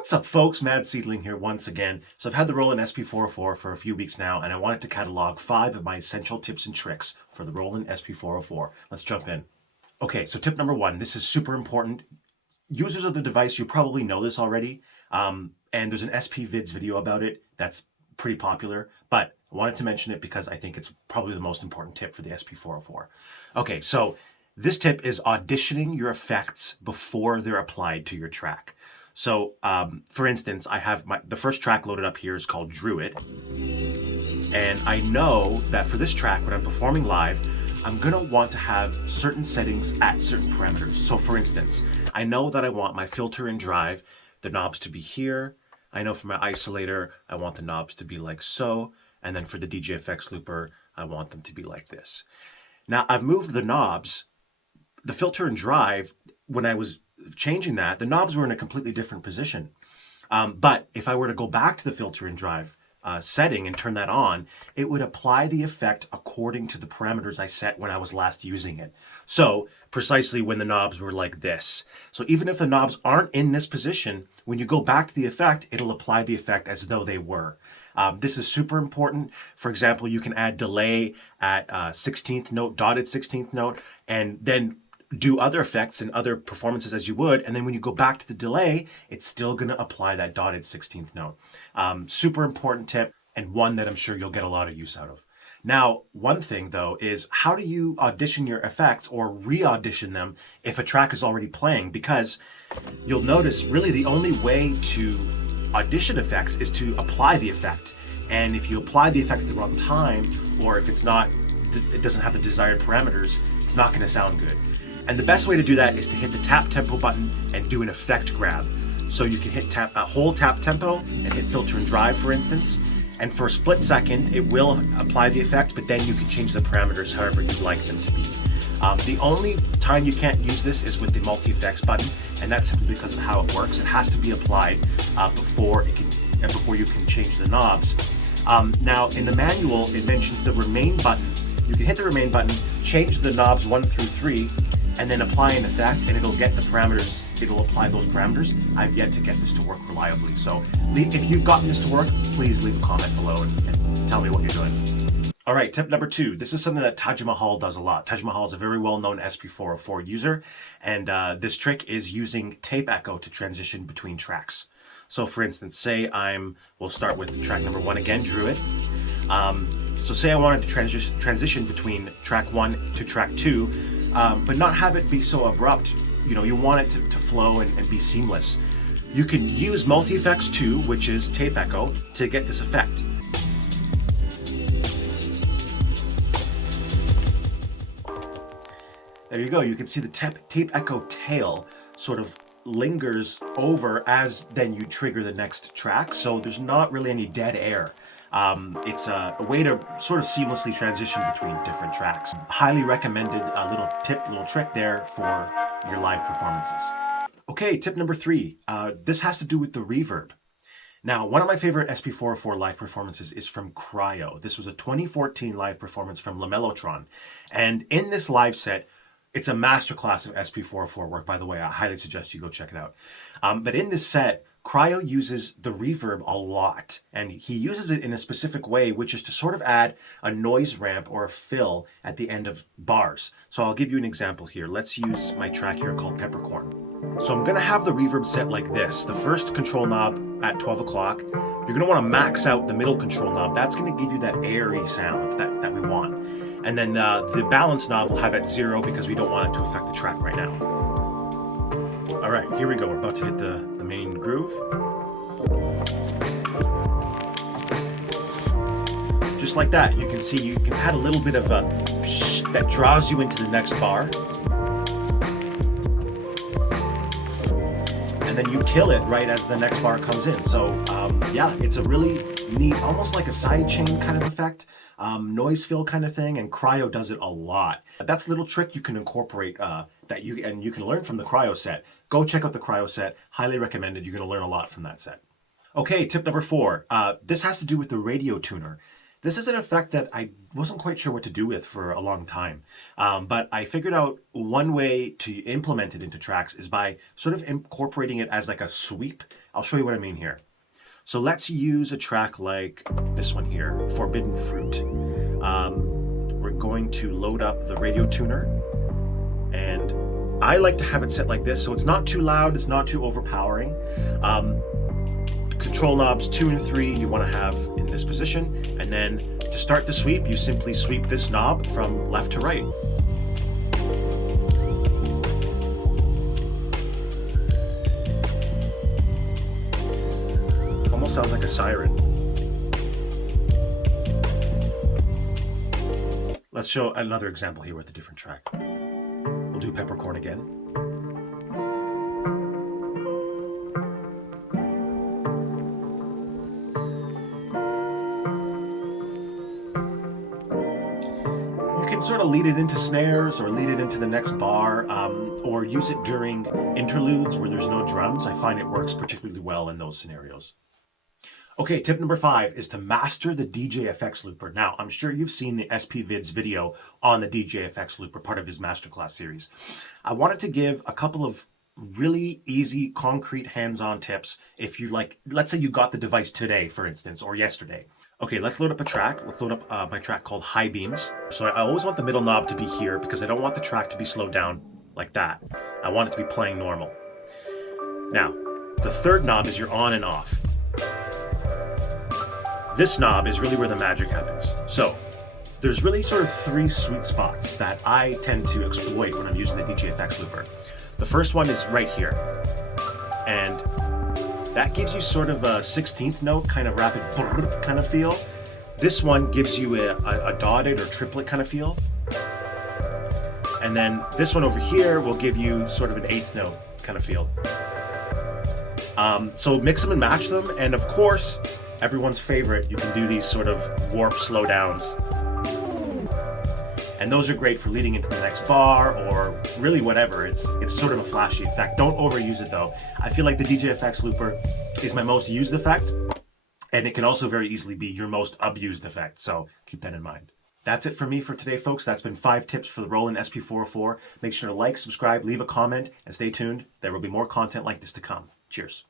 What's up, folks? Mad Seedling here once again. So I've had the Roland SP404 for a few weeks now, and I wanted to catalog 5 of my essential tips and tricks for the Roland SP404. Let's jump in. Okay, so tip number 1. This is super important. Users of the device, you probably know this already, and there's an SP Vids video about it that's pretty popular, but I wanted to mention it because I think it's probably the most important tip for the SP404. Okay, so this tip is auditioning your effects before they're applied to your track. So, for instance, I have the first track loaded up here is called Druid. And I know that for this track, when I'm performing live, I'm gonna want to have certain settings at certain parameters. So for instance, I know that I want my filter and drive, the knobs to be here. I know for my isolator, I want the knobs to be like so. And then for the DJ effects looper, I want them to be like this. Now I've moved the knobs, the filter and drive, when I was changing that, the knobs were in a completely different position. But if I were to go back to the filter and drive setting and turn that on, it would apply the effect according to the parameters I set when I was last using it. So precisely when the knobs were like this. So even if the knobs aren't in this position, when you go back to the effect, it'll apply the effect as though they were. This is super important. For example, you can add delay at 16th note, dotted 16th note, and then do other effects and other performances as you would, and then when you go back to the delay, it's still going to apply that dotted 16th note. Super important tip, and one that I'm sure you'll get a lot of use out of. Now, one thing though is, how do you audition your effects or re-audition them if a track is already playing? Because you'll notice really the only way to audition effects is to apply the effect. And if you apply the effect at the wrong time, or if it doesn't have the desired parameters, it's not going to sound good. And the best way to do that is to hit the tap tempo button and do an effect grab. So you can hit hold tap tempo and hit filter and drive, for instance. And for a split second, it will apply the effect, but then you can change the parameters however you'd like them to be. The only time you can't use this is with the multi-effects button, and that's simply because of how it works. It has to be applied before you can change the knobs. Now, in the manual, it mentions the remain button. You can hit the remain button, change the knobs 1 through 3, and then apply an effect, and it'll get the parameters, it'll apply those parameters. I've yet to get this to work reliably. So if you've gotten this to work, please leave a comment below and tell me what you're doing. All right, tip number 2. This is something that Taj Mahal does a lot. Taj Mahal is a very well-known SP404 user, and this trick is using tape echo to transition between tracks. So for instance, say we'll start with track number 1 again, Druid. So say I wanted to transition between track 1 to track 2, but not have it be so abrupt. You know, you want it to flow and be seamless. You can use multi-effects 2, which is tape echo, to get this effect. There you go. You can see the tape echo tail sort of lingers over as then you trigger the next track. So there's not really any dead air. It's a way to sort of seamlessly transition between different tracks. Highly recommended little trick there for your live performances. Okay, tip number 3. This has to do with the reverb. Now, one of my favorite SP404 live performances is from Cryo. This was a 2014 live performance from Lamelotron. And in this live set, it's a masterclass of SP404 work, by the way. I highly suggest you go check it out. But in this set, Cryo uses the reverb a lot, and he uses it in a specific way, which is to sort of add a noise ramp or a fill at the end of bars. So I'll give you an example here. Let's use my track here called Peppercorn. So I'm gonna have the reverb set like this. The first control knob at 12 o'clock. You're gonna wanna max out the middle control knob. That's gonna give you that airy sound that we want. And then the balance knob will have at 0 because we don't want it to affect the track right now. All right, here we go. We're about to hit the main groove. Just like that, you can see you can add a little bit of a psh that draws you into the next bar. And then you kill it right as the next bar comes in. So yeah, it's a really neat, almost like a sidechain kind of effect, noise fill kind of thing, and Cryo does it a lot. That's a little trick you can incorporate that you can learn from the Cryo set. Go check out the Cryo set. Highly recommended. You're going to learn a lot from that set. Okay, tip number 4. This has to do with the radio tuner. This is an effect that I wasn't quite sure what to do with for a long time, but I figured out one way to implement it into tracks is by sort of incorporating it as like a sweep. I'll show you what I mean here. So let's use a track like this one here, Forbidden Fruit. We're going to load up the radio tuner, and I like to have it set like this so it's not too loud, it's not too overpowering. Control knobs 2 and 3 you want to have in this position, and then to start the sweep you simply sweep this knob from left to right. Almost sounds like a siren. Let's show another example here with a different track. We'll do peppercorn again. You can sort of lead it into snares or lead it into the next bar, or use it during interludes where there's no drums. I find it works particularly well in those scenarios. Okay, tip number 5 is to master the DJ Effects looper. Now, I'm sure you've seen the SPVids video on the DJ Effects looper, part of his masterclass series. I wanted to give a couple of really easy, concrete, hands-on tips if you like, let's say you got the device today, for instance, or yesterday. Okay, let's load up a track. Let's load up my track called High Beams. So I always want the middle knob to be here because I don't want the track to be slowed down like that. I want it to be playing normal. Now, the third knob is your on and off. This knob is really where the magic happens. So there's really sort of 3 sweet spots that I tend to exploit when I'm using the DJ Effects looper. The first one is right here, and that gives you sort of a 16th note kind of rapid brrr kind of feel. This one gives you a dotted or triplet kind of feel. And then this one over here will give you sort of an 8th note kind of feel. So mix them and match them, and of course, everyone's favorite, you can do these sort of warp slowdowns. And those are great for leading into the next bar or really whatever. It's sort of a flashy effect. Don't overuse it though. I feel like the DJ Effects looper is my most used effect, and it can also very easily be your most abused effect. So keep that in mind. That's it for me for today, folks. That's been 5 tips for the Roland SP404. Make sure to like, subscribe, leave a comment, and stay tuned. There will be more content like this to come. Cheers.